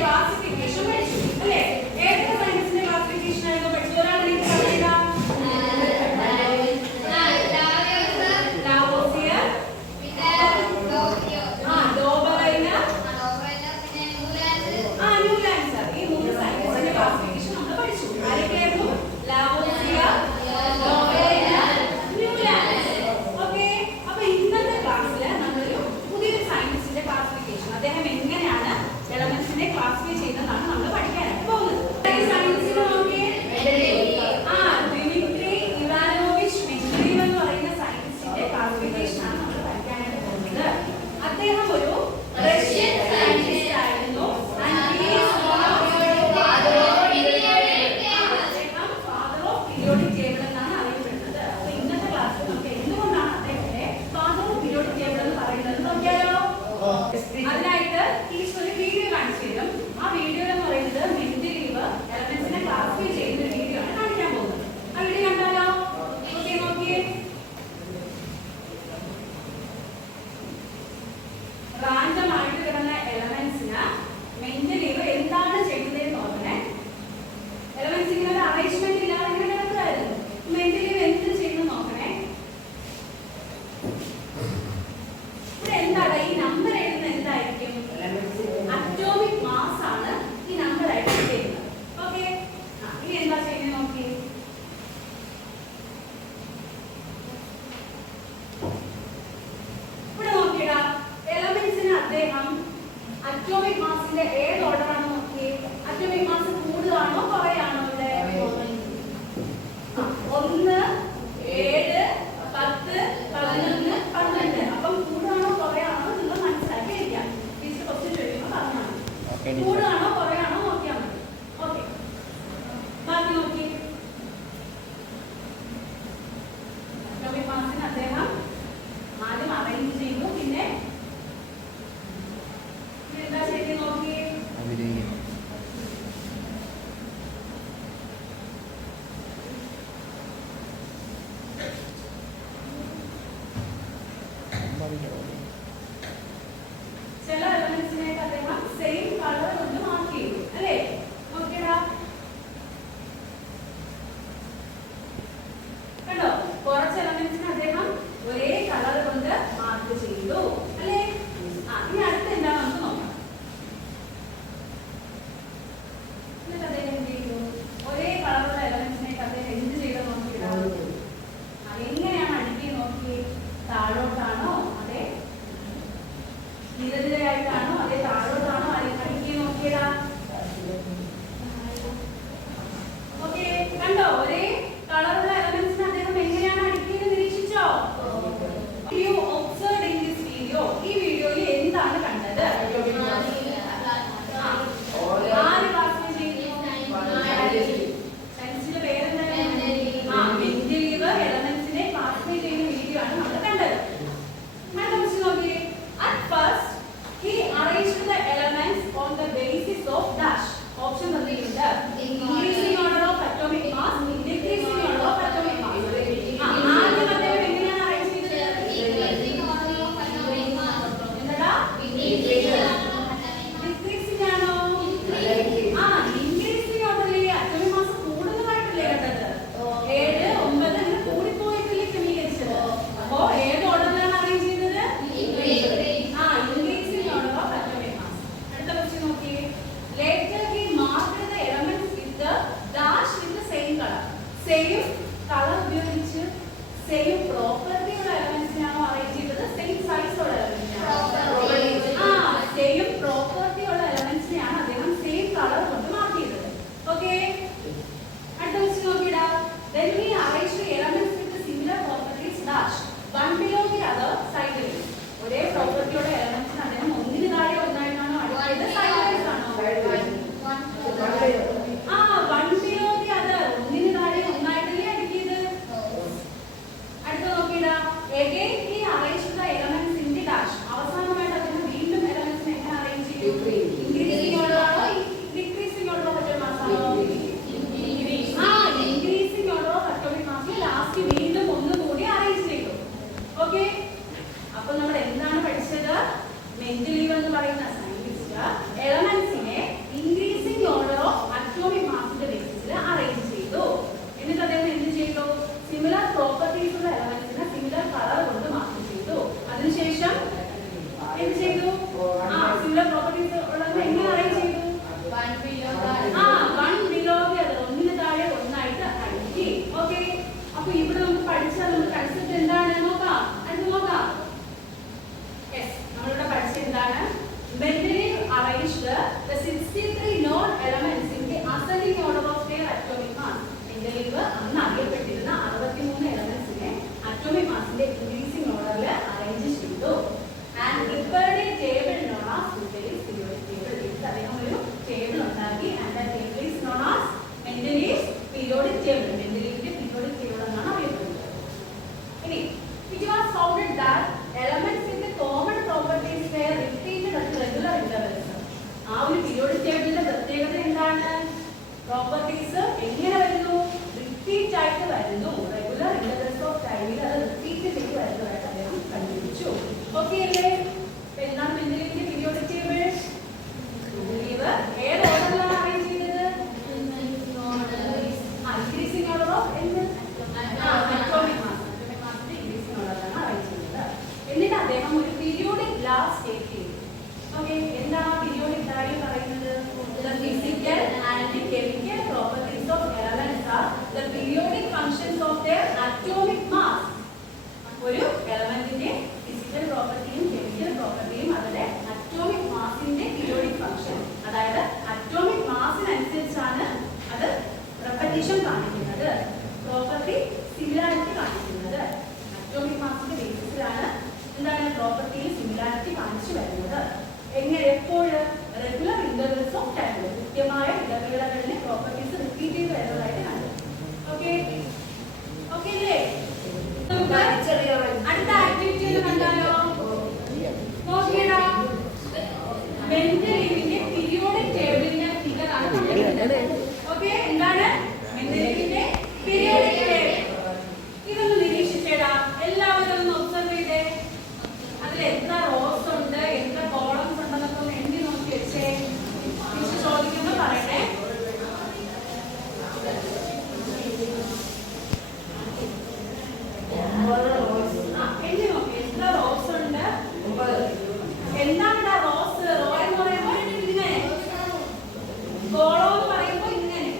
Classification പഠിച്ചു അല്ലേ? ഏതൊക്കെ സയൻസിന്റെ ക്ലാസിഫിക്കേഷൻ ആയിരുന്നു പഠിച്ചത്? ഒരാൾ എനിക്ക് പറയുക. അതിനായിട്ട് ടീച്ചർ ഒരു വീഡിയോ കാണിച്ചു തരും. ആ വീഡിയോ എന്ന് പറയുന്നത് മെന്റലീവ് എലമെന്റ്സിനെ ക്ലാസിഫൈ ചെയ്യുന്ന ഒരു വീഡിയോ ആണ് കാണിക്കാൻ പോകുന്നത്. ആ വീഡിയോ കണ്ടാലോ? നോക്കിയേ. റാൻഡം ആയിട്ട് കിടന്ന എലമെന്റ്സിന് മെന്റലീവ് എന്താണ് ചെയ്യുന്നത് നോക്കണേ. എലമെന്റ്സ് ഇങ്ങനെ ഒരു അറേഞ്ച്മെന്റ് ഇല്ലാതെ ഇങ്ങനെ കിടക്കുകയായിരുന്നു. മെന്റലീവ് എന്ത് ചെയ്യുന്നു നോക്കണേ. ഇവിടെ എന്താണ് ഈ നമ്പർ എഴുതുന്നത്? എന്തായിരിക്കും? അറ്റോമിക് മാസ് ആണ് ഈ നമ്പർ ആയിട്ട് ചെയ്യുന്നത്. ഓക്കെ, ഇനി എന്താ ചെയ്യുന്നത് നോക്കി. ഇവിടെ നോക്കിയിടാ, എലമെന്റ്സിന് അദ്ദേഹം അറ്റോമിക് മാസിന്റെ ഏത് ഓർഡർ ആണ് നോക്കി. അറ്റോമിക് മാസ് കൂടുതലാണോ കുറയാണോ? ഇവിടെ 1, 7, 10, 11, 12. അപ്പം കൂടുതലാണോ കുറയാണോ നിങ്ങൾ മനസ്സിലാക്കിയിരിക്കാം. ടീച്ചർ ക്വസ്റ്റ്യൻ ചോദിക്കുമ്പോൾ പറഞ്ഞാൽ മതി. കൂടുതലാണോ കുറയാണോ നോക്കിയാൽ മതി. ഓക്കെ, ബാക്കി നോക്കി. അറ്റോമിക് മാസിന് അദ്ദേഹം ആദ്യം അറേഞ്ച് ചെയ്തു. പിന്നെ എന്താ ചെയ്ത് നോക്കി. ചില എലമെന്റ്സിനെ അദ്ദേഹം സെയിം കളർ കൊണ്ട് മാർക്ക് ചെയ്തു അല്ലേ? നോക്കിയടാ, കണ്ടോ? കുറച്ച് എലമെന്റ്സിനെ അദ്ദേഹം ഒരേ കളർ കൊണ്ട് മാർക്ക് ചെയ്തു അല്ലേ? ഇനി അടുത്ത എന്താ നമുക്ക് നോക്കാം. എന്നിട്ട് അദ്ദേഹം എന്ത് ചെയ്തു? ഒരേ കളറുള്ള എലമെന്റ്സിനെ അദ്ദേഹം എന്ത് ചെയ്തു നോക്കിയിടാം. എങ്ങനെയാണ് അടുക്കി നോക്കി. താഴോട്ടാണോ അതെ ടേബിളിന്റെ പ്രത്യേകത എന്താണ്? പ്രോപ്പർട്ടീസ് എങ്ങനെ വരുന്നു? റിപ്പീറ്റ് ആയിട്ട് വരുന്നു. റെഗുലർ ഇന്റർവെൽസ് ഓഫ് ടൈമിൽ അത് റിപ്പീറ്റിലേക്ക് വരുന്നതായിട്ട് അദ്ദേഹം കണ്ടുപിടിച്ചു. ഓക്കെ അല്ലേ? എന്താണ് മെൻഡലിന്റെ പീരിയോഡിക് ടേബിൾ? ഏത് ഓർഡറിലാണ് അറേഞ്ച് ചെയ്തത്? Increasing order of atomic mass. Increasing ഓർഡറിലാണ് അറേഞ്ച് ചെയ്തത്. എന്നിട്ട് അദ്ദേഹം ഒരു പീരിയോഡിക് ലാ സ്റ്റേറ്റ് ചെയ്തു. ഓക്കെ, എന്താണ് ആ പീരിയോഡിക് ലായിൽ പറയുന്നത്? The physical and chemical properties of elements are the periodic functions of their atomic mass. ഒരു എലമെന്റിന്റെ ഫിസിക്കൽ പ്രോപ്പർട്ടിയും കെമിക്കൽ പ്രോപ്പർട്ടിയും അതിന്റെ അറ്റോമിക് മാസിന്റെ പീരിയോഡിക് ഫംഗ്ഷൻ, അതായത് അറ്റോമിക് മാസിനനുസരിച്ചാണ് അത് റെപ്പറ്റീഷൻ കാണിക്കുന്നത്, പ്രോപ്പർട്ടി സിമിലാരിറ്റി കാണിക്കുന്നത്. അറ്റോമിക് മാസിന്റെ ബേസിസിലാണ് എന്താണ് പ്രോപ്പർട്ടിയിൽ സിമിലാരിറ്റി കാണിച്ചു വരുന്നത്. എങ്ങനെ? എപ്പോഴും റെഗുലർ ഇന്റർവെൽസ് ഓഫ് ടൈം, കൃത്യമായ ഇടവേളകളിൽ പ്രോപ്പർട്ടീസ് റിപ്പീറ്റ് ചെയ്ത് വരുന്നതായിട്ട് കണ്ടു. ഓക്കെ ഓക്കെ അല്ലേ? അടുത്ത ആക്ടിവിറ്റി ഒന്ന് കണ്ടാലോ? നോക്കിയടാ, മെൻഡലീവിന്റെ പീരിയോഡിക് ടേബിളിന്റെ ഫിഗർ ആണ് കാണിക്കുന്നത്. ഓക്കെ, എന്താണ് മെൻഡലീവിന്റെ പീരിയോഡിക് ടേബിൾ? ഇതൊന്ന് നിരീക്ഷിച്ചേടാ, എല്ലാവരും ഒന്ന് ഒബ്സർവ് ചെയ്തേ. അതിൽ എത്ര റോസ് ഉണ്ട്, എത്ര കോളംസ് ഉണ്ടെന്നൊക്കെ ഒന്ന് എണ്ണി നോക്കി വെച്ചേ. ടീച്ചർ ചോദിക്കുമ്പോൾ പറയണേ. എണ്ണി നോക്കി എത്ര റോസ് ഉണ്ട്. എന്താണ് റോസ്? റോ എന്ന് പറയുമ്പോൾ ഇങ്ങനെ, കോളം എന്ന് പറയുമ്പോൾ ഇങ്ങനെ.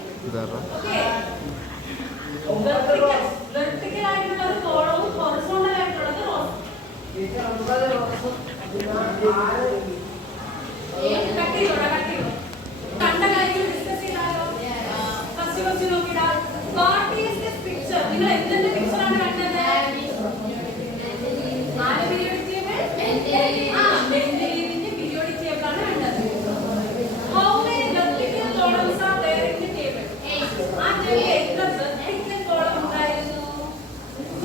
ഓക്കെ, വെർട്ടിക്കൽ ആയിട്ടുള്ളത് കോളവും ഹൊറിസോണ്ടൽ ആയിട്ടുള്ളത് റോസ്. കണ്ട കാര്യം ഡിസ്കസ് ചെയ്താലോ? ഫസ്റ്റ് ക്വസ്റ്റ്യൻ നോക്കിടാ. What is this picture? നിങ്ങൾ എന്തിന്റെ പിക്ചർ ആണ് കണ്ടത്? ആരുടെ പീരിയോഡിക് ടേബിൾ? മെൻഡലീവിന്റെ പീരിയോഡിക് ടേബിൾ ആണ് കണ്ടത്. How many vertical columns are there in the table? ആ ടേബിളിൽ എത്ര വെർട്ടിക്കൽ കോളം ഉണ്ടായിരുന്നു?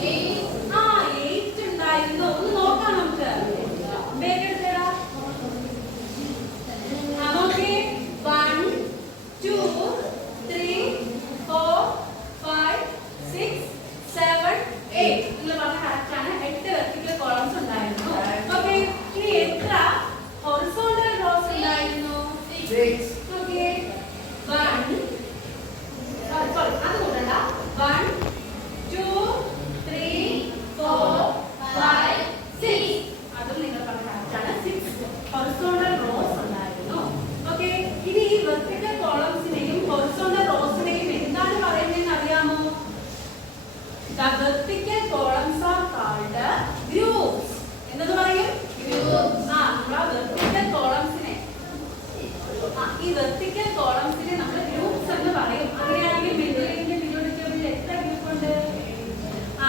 8 ഉണ്ടായിരുന്നു. ഒന്ന് നോക്കാം നമുക്ക്. വേഗം എടുത്തേടാ. നോക്കി. 1 2 3 4 5 6 7 8. നിങ്ങൾ പറഞ്ഞ കറക്റ്റ് ആണ്. 8 വെർട്ടിക്കൽ കോളംസ് ഉണ്ടായിരുന്നു. ഓക്കെ, ഇനി എത്ര ഹൊറിസോണ്ടൽ റോസ് ഉണ്ടായിരുന്നു? 6. ഓക്കെ, 1 സോറി അത് കൂട്ടണ്ട. 1 2 3 4 5 6. അതും നിങ്ങൾ പറഞ്ഞ കറക്റ്റ് ആണ്. 6 ഹൊറിസോണ്ടൽ റോസ് ഉണ്ടായിരുന്നു. ഓക്കെ, ഇനി ഈ വെർട്ടിക്കൽ കോളംസിനെയും ഹൊറിസോണ്ടൽ റോസിനെയും എന്താണ് പറയുന്നതെന്ന് അറിയാമോ? The vertical columns are called groups. എന്തെന്ന് പറയും? Groups. നമ്മൾ വെർട്ടിക്കൽ കോളംസിനെ ഈ വെർട്ടിക്കൽ കോളംസിനെ നമ്മൾ ഗ്രൂപ്പ്സ് എന്ന് പറയും. അങ്ങനെയാണെങ്കിൽ മെൻഡലീവിന്റെ പീരിയോഡിക് ടേബിളിൽ എത്ര ഗ്രൂപ്പ് ഉണ്ട്?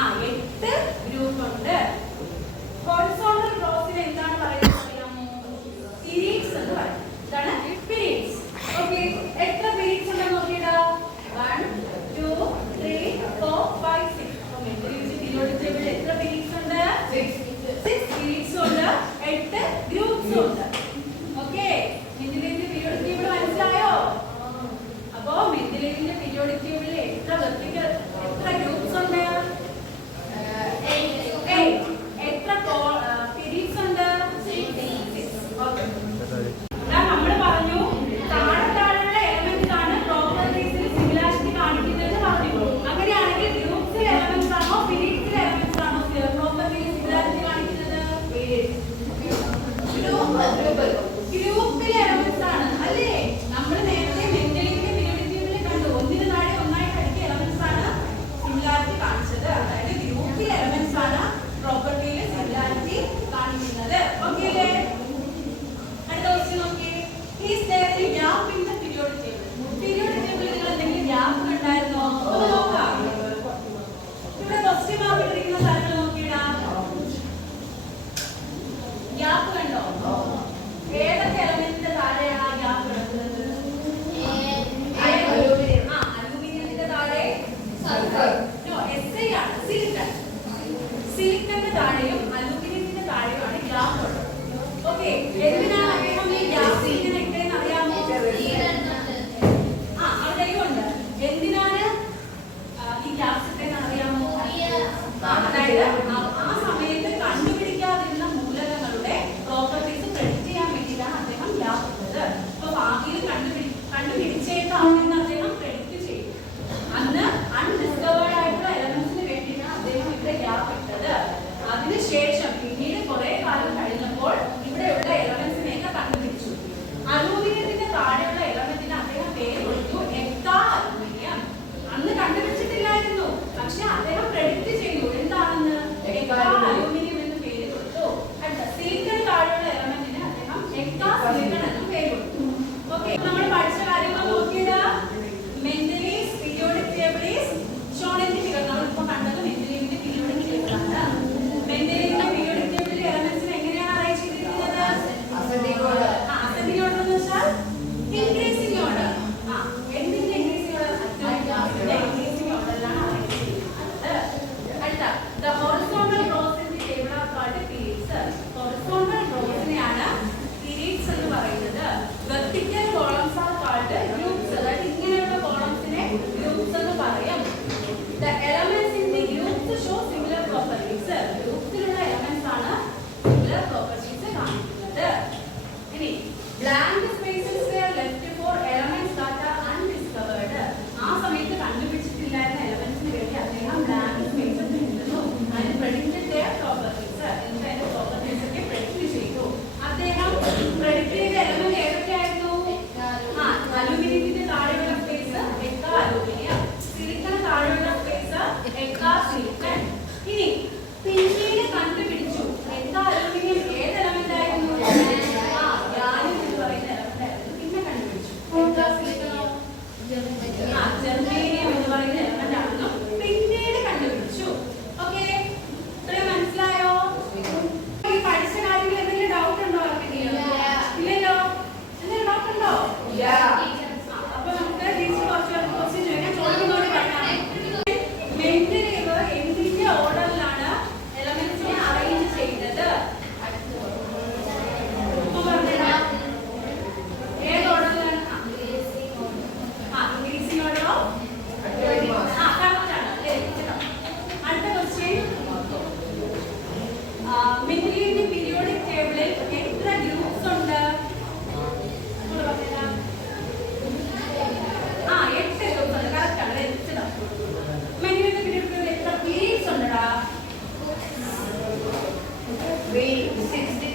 8 ഗ്രൂപ്പ് ഉണ്ട്. ഹൊറിസോണ്ടൽ റോസിനെ എന്താണ് പറയുന്നത് അറിയാമോ? പീരീഡ്സ് എന്ന് പറയും. ഇതാണ് പീരീഡ്സ്. ഓക്കെ, എത്ര പീരീഡ്സ് ഉണ്ടെന്ന് നോക്കിയിടാ. 1 2 3 4 5 6. മെൻഡലീവിന്റെ പീരിയോഡിക് ടേബിളിൽ എത്ര പീരീഡ്സ് ഉണ്ട്? 6 പീരീഡ്സ് ഉണ്ട്, 8 ഗ്രൂപ്പ്സ് ഉണ്ട്. ഓക്കെ, മെൻഡലീവിന്റെ പീരിയോഡിക് ടേബിൾ മനസ്സിലായോ? അപ്പോ മെൻഡലീവിന്റെ പീരിയോഡിക് ടേബിളിൽ എത്ര വെർട്ടിക്കൽ എത്ര ഗ്രൂപ്പ്സ് ഉണ്ട്? 8. എത്ര പീരീഡ്സ് ഉണ്ട്? 6. ഓക്കെ, നമ്മൾ പറഞ്ഞു താഴെ താഴെയുള്ള എലമെന്റ്സ് ആണ് പ്രോപ്പർട്ടീസിൽ സിമിലാരിറ്റി കാണിക്കുന്നതെന്ന് പറഞ്ഞു. അങ്ങനെയാണെങ്കിൽ ഗ്രൂപ്പ്സിലെ എലമെന്റ്സ് ആണോ പീരീഡ്സിലെ എലമെന്റ്സ് ആണോ പ്രോപ്പർട്ടിയിൽ സിമിലാരിറ്റി കാണിക്കുന്നത്? ഗ്രൂപ്പിലെ എലമെന്റ്സ് ആണ് അല്ലേ? നമ്മൾ നേരത്തെ മെൻഡലീവിന്റെ പീരിയോഡിക് ടേബിളിൽ കണ്ടു. ഒന്നിന് താഴെ ഒന്നായിട്ട് അടുക്കിയ എലമെന്റ്സ് ആണ് സിമിലാരിറ്റി കാണിച്ചത്. അതായത് ഗ്രൂപ്പിലെ എലമെന്റ്സ് ആണ് പ്രോപ്പർട്ടിയിൽ സിമിലാരിറ്റി കാണിക്കുന്നത്. ഓക്കെ അല്ലേ? അടുത്ത ക്വസ്റ്റ്യൻ നോക്കിയേ. Is there any gap in the periodic table? Periodic ടേബിളിൽ നിങ്ങൾ എന്തെങ്കിലും ഗ്യാപ്പ് കണ്ടായിരുന്നോ? ഒന്ന് നോക്കാം. ഇവിടെ ക്വസ്റ്റ്യൻ മാർക്ക് ഇട്ടിരിക്കുന്ന സ്ഥലങ്ങൾ നോക്കിയിടാ. ഗ്യാപ്പ് കണ്ടോ? ഏതൊക്കെ എലമെന്റിന്റെ താഴെയാണ് ആ ഗ്യാപ്പ് കിടക്കുന്നത്? അലൂമിനിയത്തിന്റെ താഴെ സൾഫർ. നോ, Si ആണ്. സിലിക്കൺ. സിലിക്കന്റെ താഴെയും അലൂമിനിയത്തിന്റെ താഴെയുമാണ് ഗ്യാപ്പ് ഉള്ളത്. ഓക്കെ, എന്തിനാണ് അദ്ദേഹം ഈ ഗ്യാപ്പ് ഇങ്ങനെ ഇട്ടേന്ന് അറിയാമോ? ഹൊറിസോണ്ടൽ റോസിനെയാണ് പീരീഡ്സ് എന്ന് പറയുന്നത്. Vertical columns are called groups. അതായത് ഇങ്ങനെയുള്ള കോളംസിനെ ഗ്രൂപ്പ്സ് എന്ന് പറയും. The elements in the groups show similar properties. ഗ്രൂപ്പിലുള്ള എലമെന്റ്സ് ആണ് similar properties കാണിക്കുന്നത്. ഇനി blank spaces were left for elements that are undiscovered. ആ സമയത്ത് കണ്ടുപിടിച്ചിട്ടില്ലായിരുന്ന എലമെന്റ്സിന് വേണ്ടി അദ്ദേഹം ബ്ലാങ്ക് സ്പേസ് ഇട്ടിരുന്നു. അതിന് predicted their properties. അതിന്റെ പ്രോപ്പർട്ടീസ് ഒക്കെ predict ചെയ്തു. അദ്ദേഹം predict ചെയ്ത എലമെന്റ് ഏതൊക്കെയായിരുന്നു? അലുമിനിയത്തിന്റെ താഴെയുള്ള സ്പേസ് എക്ക അലുമിനിയം, സിലിക്കൺ താഴെയുള്ള സ്പേസ് എക്ക സിലിക്കൺ. ഇനി പിന്നീട് കണ്ടുപിടിച്ചു എക്ക അലുമിനിയം ഏത് എലമെന്റ് ആയിരുന്നു? ഗാലിയം എന്ന് പറയുന്ന എലമെന്റ് ആയിരുന്നു. പിന്നെ കണ്ടുപിടിച്ചു എക്ക സിലിക്കണോ ജെർമേനിയം എന്ന് പറയുന്ന എലമെന്റ് ആണെന്നും പിന്നീട് കണ്ടുപിടിച്ചു. ഓക്കെ, ഇത്രയും മനസ്സിലായോ? ഈ പഠിച്ച കാര്യത്തിൽ എന്തെങ്കിലും ഡൗട്ട് ഉണ്ടോ? ഇല്ലല്ലോ. എന്തെങ്കിലും ഡൗട്ട് ഉണ്ടോ? അപ്പൊ നമുക്ക് ടീച്ചർ കുറച്ച് ചോദിക്കാൻ ചോദിക്കുന്നോട് പറയാം. മെന്റലീവ് എന്തിന്റെ ഓർഡറിലാണ് എലമെന്റ്സിനെ അറേഞ്ച് ചെയ്തത്? ഏത് ഓർഡറിലാണ്? ഇൻക്രീസിംഗ് ഓർഡറോ? കറക്റ്റ് ആണ്. അടുത്ത ക്വസ്റ്റ്യൻ, മെന്റലീവിന്റെ പീരിയോഡിക് ടേബിളിൽ എത്ര ഗ്രൂപ്പ്സ് ഉണ്ട്? 8 ഗ്രൂപ്പ്സ് ഉണ്ട്. കറക്റ്റ് ആണ്. മെന്റലീവിന്റെ പീരിയോഡിക് ടേബിളിൽ എത്ര പീരീഡ്സ് ഉണ്ടടാ? 363.